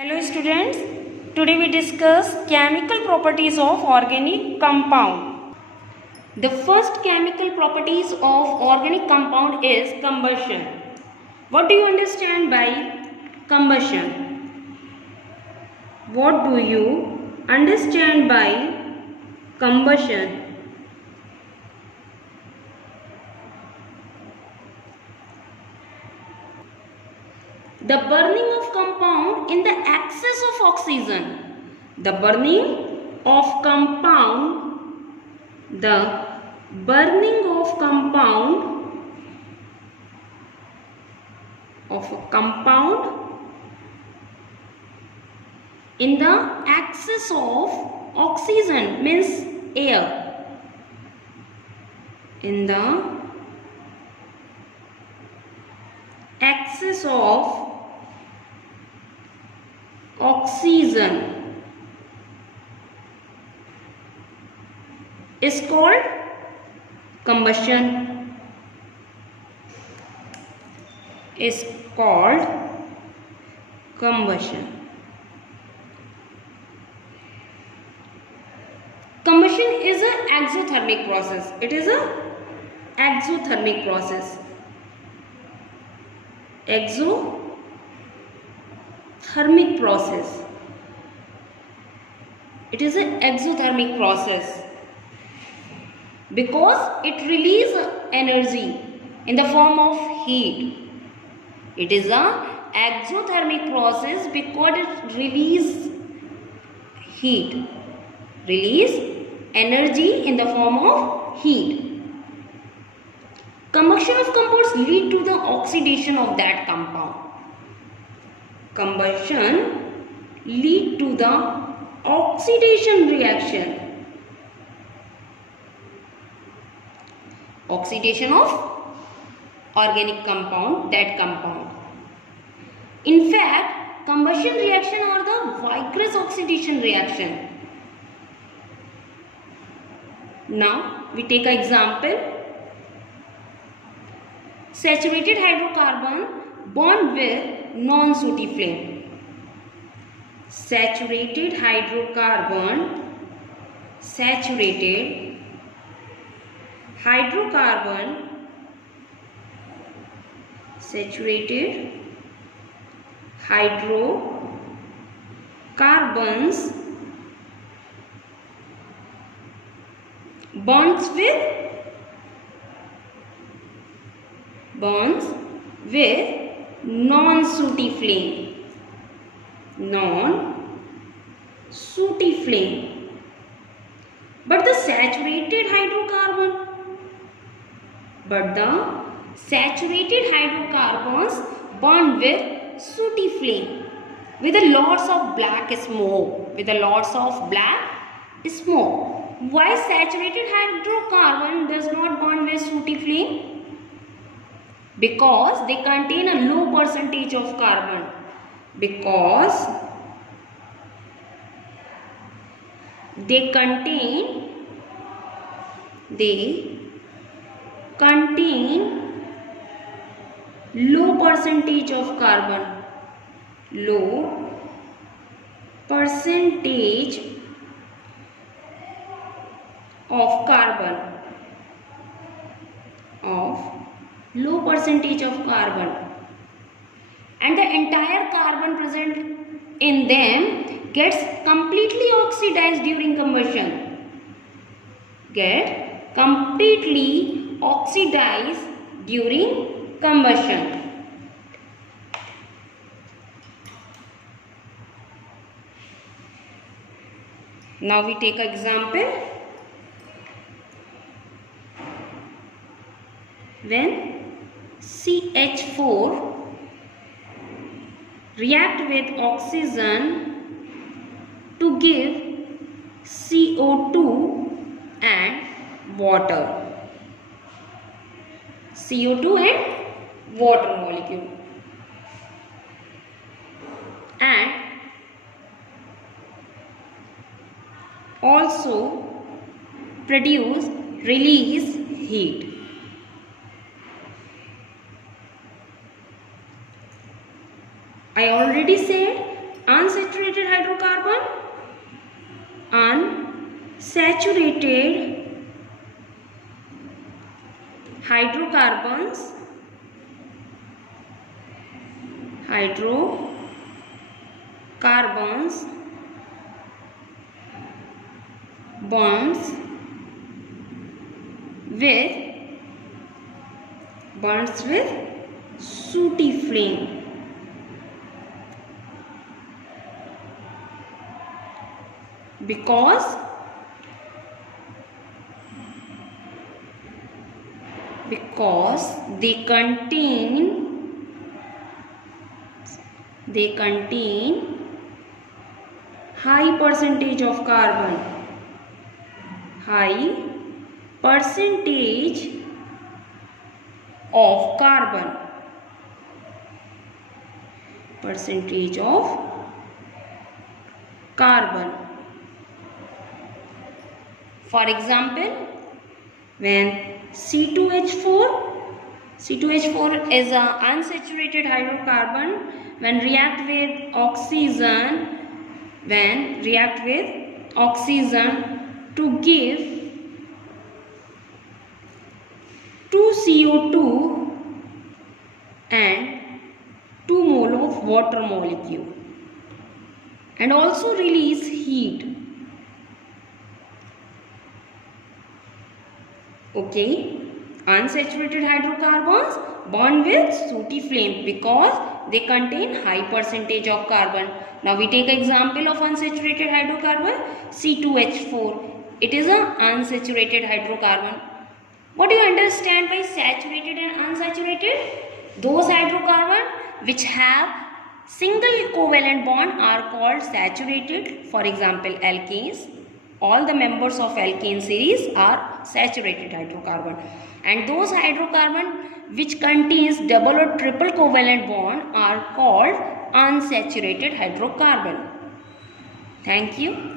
Hello students, today we discuss chemical properties of organic compound. The first chemical properties of organic compound is combustion. What do you understand by combustion? What do you understand by combustion? The burning of compound in the excess of oxygen. The burning of compound. The burning of compound of a compound in the excess of oxygen means air. In the excess of oxygen is called combustion. Is called combustion. Combustion is an exothermic process. It is a exothermic process. Exothermic process. It is an exothermic process because it releases energy in the form of heat. It is an exothermic process because it releases heat, release energy in the form of heat. Combustion of compounds lead to the oxidation of that compound. Combustion lead to the oxidation reaction. Oxidation of organic compound, that compound. In fact, combustion reaction are the vigorous oxidation reaction. Now, we take an example. Saturated hydrocarbon bond with non-sooty flame. Saturated hydrocarbon hydrocarbons bonds with non-sooty flame. But the saturated hydrocarbons bond with sooty flame with a lots of black smoke. Why saturated hydrocarbon does not bond with sooty flame? Because they contain a low percentage of carbon. Because they contain low percentage of carbon. Low percentage of carbon. And the entire carbon present in them gets completely oxidized during combustion. Now we take an example. When CH4 react with oxygen to give CO2 and water. CO2 and water molecule. And also release heat. I already said answer saturated hydrocarbons bonds with sooty flame. Because they contain high percentage of carbon. Percentage of carbon. For example, when C2H4 is an unsaturated hydrocarbon, when react with oxygen to give 2 CO2 and 2 mole of water molecule, and also release heat. Okay, unsaturated hydrocarbons bond with sooty flame because they contain high percentage of carbon. Now we take example of unsaturated hydrocarbon C2H4. It is an unsaturated hydrocarbon. What do you understand by saturated and unsaturated? Those hydrocarbons which have single covalent bond are called saturated. For example, alkanes. All the members of alkane series are saturated hydrocarbon, and those hydrocarbon which contains double or triple covalent bond are called unsaturated hydrocarbon. Thank you.